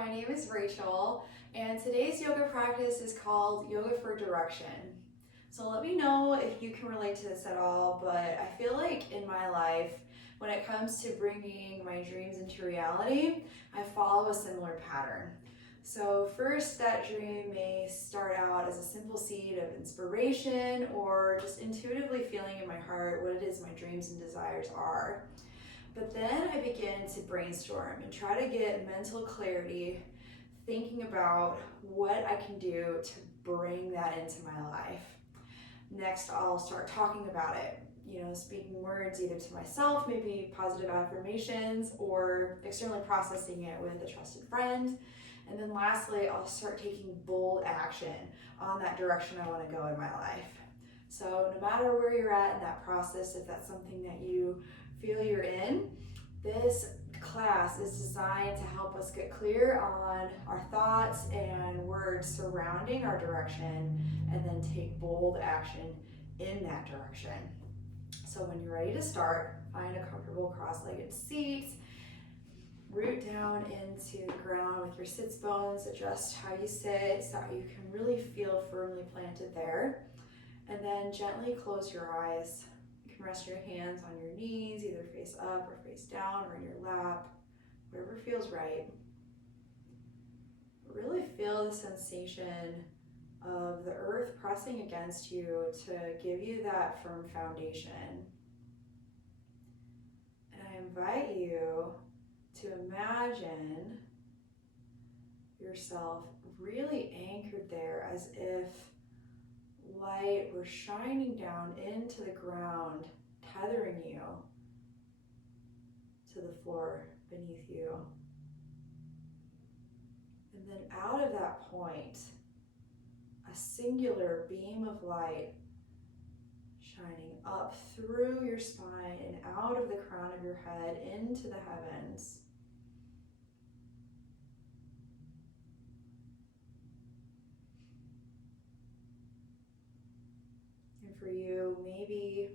my name is Rachel, and today's yoga practice is called Yoga for Direction. So let me know if you can relate to this at all, but I feel like in my life, when it comes to bringing my dreams into reality, I follow a similar pattern. So first, that dream may start out as a simple seed of inspiration or just intuitively feeling in my heart what it is my dreams and desires are. But then I begin to brainstorm and try to get mental clarity, thinking about what I can do to bring that into my life. Next, I'll start talking about it, speaking words either to myself, maybe positive affirmations, or externally processing it with a trusted friend. And then lastly, I'll start taking bold action on that direction I want to go in my life. So no matter where you're at in that process, if that's something that you feel you're in, this class is designed to help us get clear on our thoughts and words surrounding our direction and then take bold action in that direction. So when you're ready to start, find a comfortable cross-legged seat, root down into the ground with your sits bones, adjust how you sit so that you can really feel firmly planted there. And then gently close your eyes. You can rest your hands on your knees, either face up or face down or in your lap, whatever feels right. Really feel the sensation of the earth pressing against you to give you that firm foundation. And I invite you to imagine yourself really anchored there, as if light were shining down into the ground, tethering you to the floor beneath you. And then out of that point, a singular beam of light shining up through your spine and out of the crown of your head into the heavens. And for you, maybe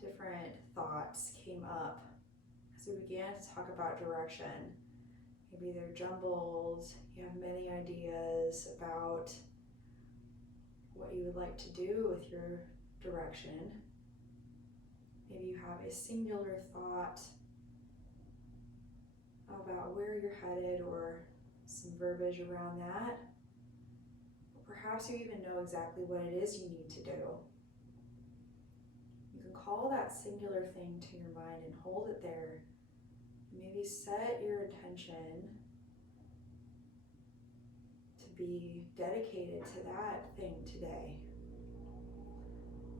different thoughts came up as we began to talk about direction. Maybe they're jumbled, you have many ideas about what you would like to do with your direction. Maybe you have a singular thought about where you're headed or some verbiage around that. Or perhaps you even know exactly what it is you need to do. You can call that singular thing to your mind and hold it there. Maybe set your intention to be dedicated to that thing today.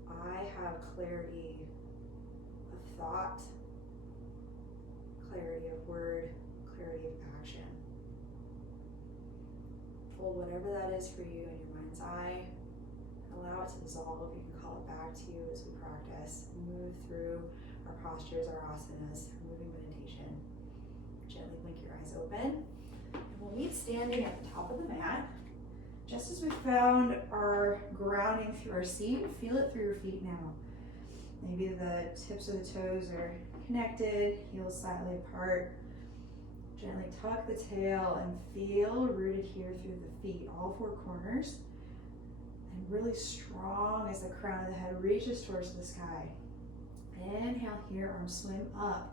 I have clarity of thought, clarity of word, clarity of action. Hold whatever that is for you in your mind's eye. Allow it to dissolve. You can call it back to you as we practice. Move through our postures, our asanas, our moving meditation. Gently blink your eyes open. And we'll meet standing at the top of the mat. Just as we found our grounding through our seat, feel it through your feet now. Maybe the tips of the toes are connected, heels slightly apart. Gently tuck the tail and feel rooted here through the feet, all four corners. And really strong as the crown of the head reaches towards the sky. Inhale here, arms swim up.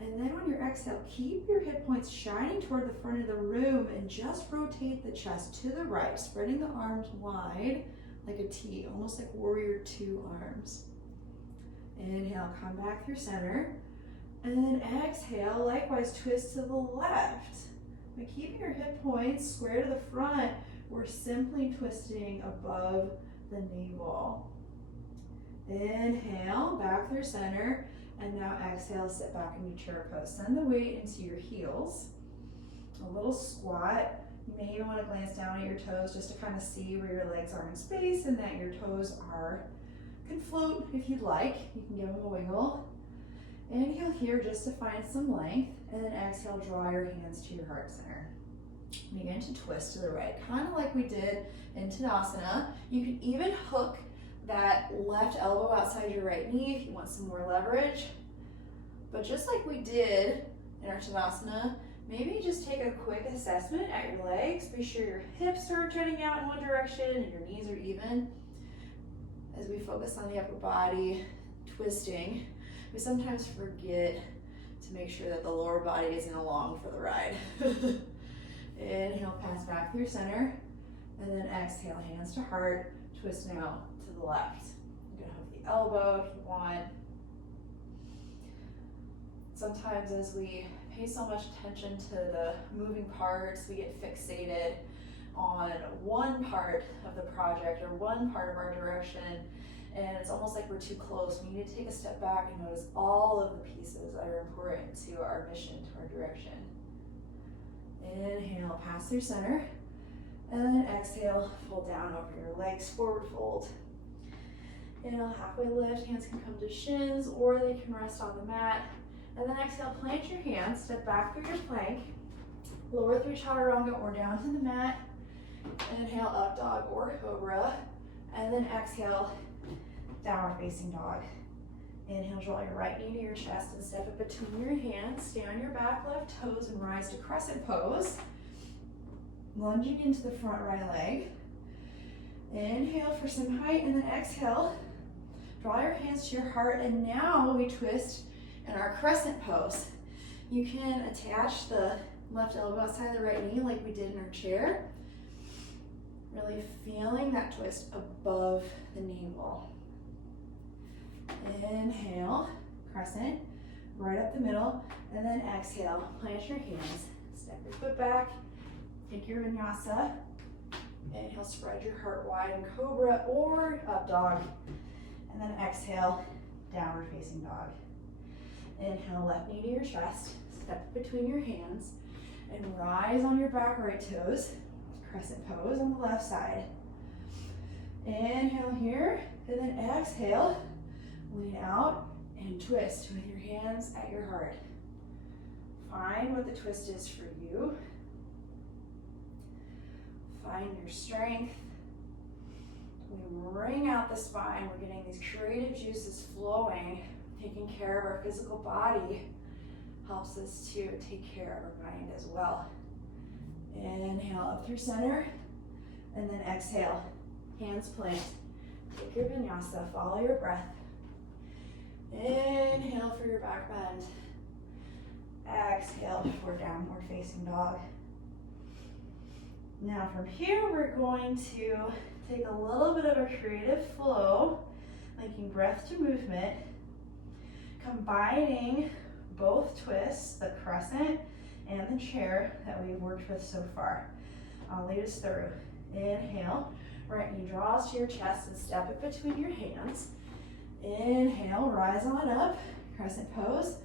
And then on your exhale, keep your hip points shining toward the front of the room and just rotate the chest to the right, spreading the arms wide like a T, almost like warrior two arms. Inhale, come back through center. And then exhale, likewise twist to the left. By keeping your hip points square to the front, we're simply twisting above the navel. Inhale, back through center. And now exhale, sit back into chair pose. Send the weight into your heels. A little squat. You may even want to glance down at your toes just to kind of see where your legs are in space and that your toes can float if you'd like. You can give them a wiggle. Inhale here just to find some length. And then exhale, draw your hands to your heart center. Begin to twist to the right, kind of like we did in Tadasana. You can even hook that left elbow outside your right knee if you want some more leverage. But just like we did in our Tadasana, maybe just take a quick assessment at your legs. Be sure your hips are jutting out in one direction and your knees are even. As we focus on the upper body, twisting, we sometimes forget to make sure that the lower body isn't along for the ride. Inhale, pass back through center, and then exhale, hands to heart, twist now to the left. You can hook the elbow if you want. Sometimes as we pay so much attention to the moving parts, we get fixated on one part of the project or one part of our direction, and it's almost like we're too close. We need to take a step back and notice all of the pieces that are important to our mission, to our direction. Inhale, pass through center, and then exhale, fold down over your legs, forward fold. Inhale, halfway lift, hands can come to shins or they can rest on the mat. And then exhale, plant your hands, step back through your plank, lower through chaturanga or down to the mat. Inhale, up dog or cobra, and then exhale, downward facing dog. Inhale, draw your right knee to your chest and step it between your hands. Stay on your back left toes and rise to crescent pose. Lunging into the front right leg. Inhale for some height, and then exhale. Draw your hands to your heart, and now we twist in our crescent pose. You can attach the left elbow outside of the right knee like we did in our chair. Really feeling that twist above the navel. Inhale, crescent, right up the middle, and then exhale, plant your hands, step your foot back, take your vinyasa. Inhale, spread your heart wide in cobra or up dog, and then exhale, downward facing dog. Inhale, left knee to your chest, step between your hands, and rise on your back right toes, crescent pose on the left side. Inhale here, and then exhale, lean out and twist with your hands at your heart. Find what the twist is for you. Find your strength. We wring out the spine. We're getting these creative juices flowing. Taking care of our physical body helps us to take care of our mind as well. Inhale up through center, and then exhale, hands plant. Take your vinyasa, follow your breath. Inhale for your back bend. Exhale for downward facing dog. Now from here, we're going to take a little bit of a creative flow, linking breath to movement, combining both twists, the crescent and the chair that we've worked with so far. I'll lead us through. Inhale, right knee draws to your chest and step it between your hands. Inhale, rise on up, crescent pose.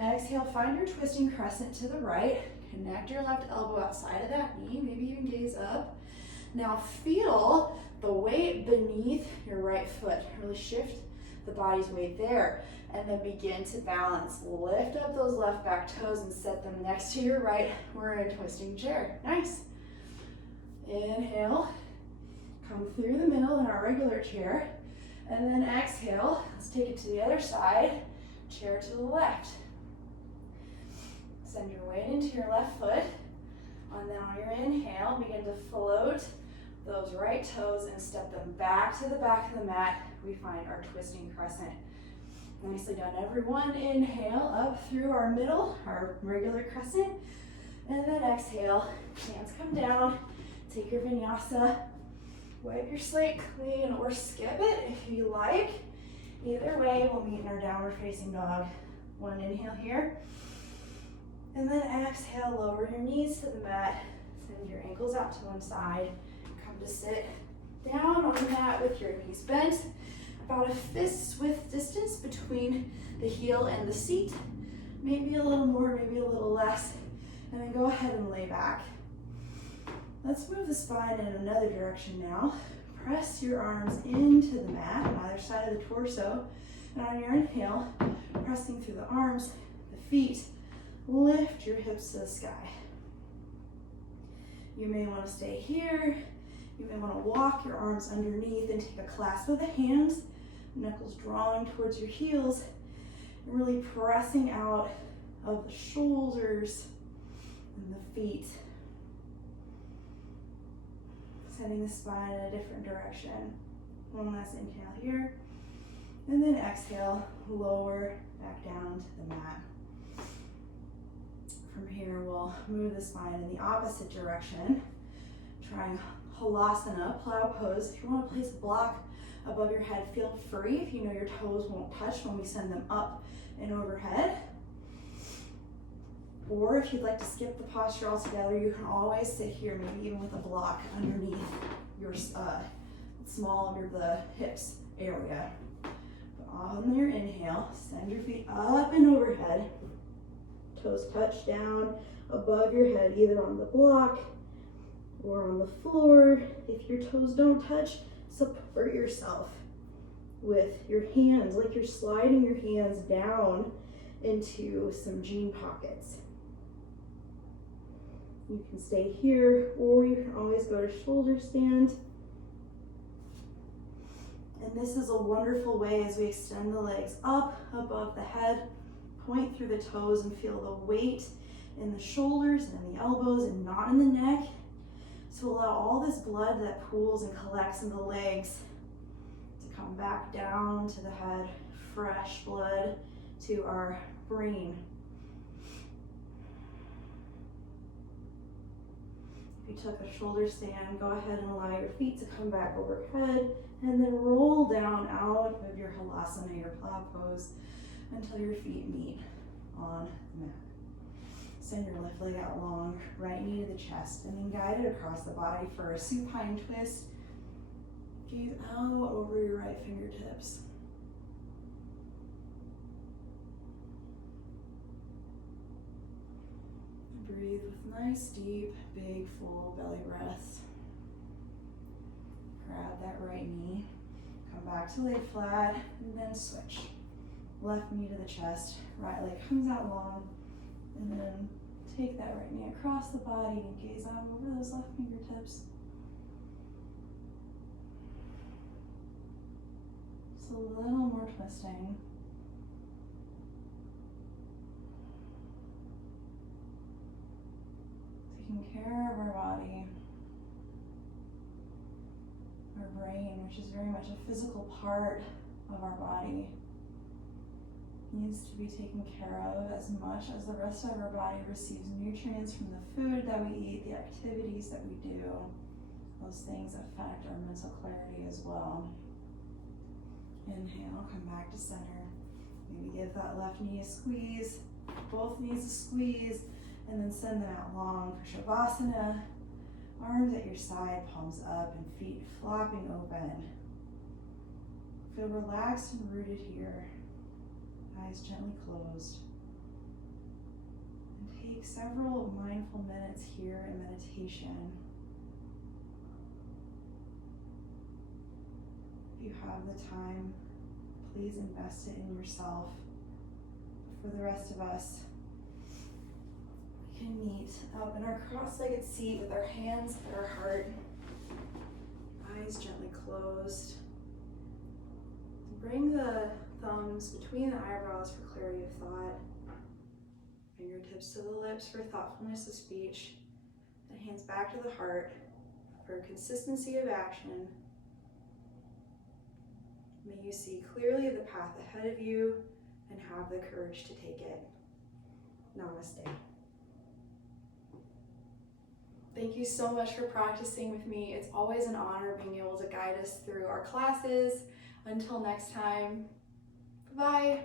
Exhale, find your twisting crescent to the right. Connect your left elbow outside of that knee, maybe even gaze up. Now feel the weight beneath your right foot. Really shift the body's weight there. And then begin to balance. Lift up those left back toes and set them next to your right. We're in twisting chair. Nice. Inhale, come through the middle in our regular chair. And then exhale, let's take it to the other side, chair to the left. Send your weight into your left foot. And then on your inhale, begin to float those right toes and step them back to the back of the mat. We find our twisting crescent. Nicely done, everyone. Inhale up through our middle, our regular crescent. And then exhale, hands come down. Take your vinyasa. Wipe your slate clean or skip it if you like. Either way, we'll meet in our downward facing dog. One inhale here. And then exhale, lower your knees to the mat. Send your ankles out to one side. Come to sit down on the mat with your knees bent. About a fist's width distance between the heel and the seat. Maybe a little more, maybe a little less. And then go ahead and lay back. Let's move the spine in another direction now. Press your arms into the mat on either side of the torso. And on your inhale, pressing through the arms, the feet, lift your hips to the sky. You may want to stay here. You may want to walk your arms underneath and take a clasp of the hands, knuckles drawing towards your heels, and really pressing out of the shoulders, And the feet. Sending the spine in a different direction. One last inhale here. And then exhale, lower back down to the mat. From here, we'll move the spine in the opposite direction. Trying halasana, plow pose. If you want to place a block above your head, feel free. If you know your toes won't touch when we send them up and overhead. Or if you'd like to skip the posture altogether, you can always sit here, maybe even with a block underneath your small of the hips area. But on your inhale, send your feet up and overhead. Toes touch down above your head, either on the block or on the floor. If your toes don't touch, support yourself with your hands, like you're sliding your hands down into some jean pockets. You can stay here, or you can always go to shoulder stand. And this is a wonderful way as we extend the legs up above the head, point through the toes and feel the weight in the shoulders and in the elbows and not in the neck. So allow all this blood that pools and collects in the legs to come back down to the head, fresh blood to our brain. If you took a shoulder stand, go ahead and allow your feet to come back overhead and then roll down out of your halasana, your plow pose, until your feet meet on the mat. Send your left leg out long, right knee to the chest, and then guide it across the body for a supine twist. Gaze out over your right fingertips. Breathe with nice, deep, big, full belly breaths. Grab that right knee. Come back to lay flat, and then switch. Left knee to the chest, right leg comes out long, and then take that right knee across the body and gaze out over those left fingertips. Just a little more twisting. Taking care of our body, our brain, which is very much a physical part of our body, needs to be taken care of as much as the rest of our body receives nutrients from the food that we eat, the activities that we do. Those things affect our mental clarity as well. Inhale, come back to center. Maybe give that left knee a squeeze, both knees a squeeze, and then send them out long for Shavasana. Arms at your side, palms up, and feet flopping open. Feel relaxed and rooted here. Eyes gently closed. And take several mindful minutes here in meditation. If you have the time, please invest it in yourself. For the rest of us, we can meet up in our cross-legged seat with our hands at our heart, eyes gently closed. Bring the thumbs between the eyebrows for clarity of thought, fingertips to the lips for thoughtfulness of speech, and hands back to the heart for consistency of action. May you see clearly the path ahead of you and have the courage to take it. Namaste. Thank you so much for practicing with me. It's always an honor being able to guide us through our classes. Until next time, bye.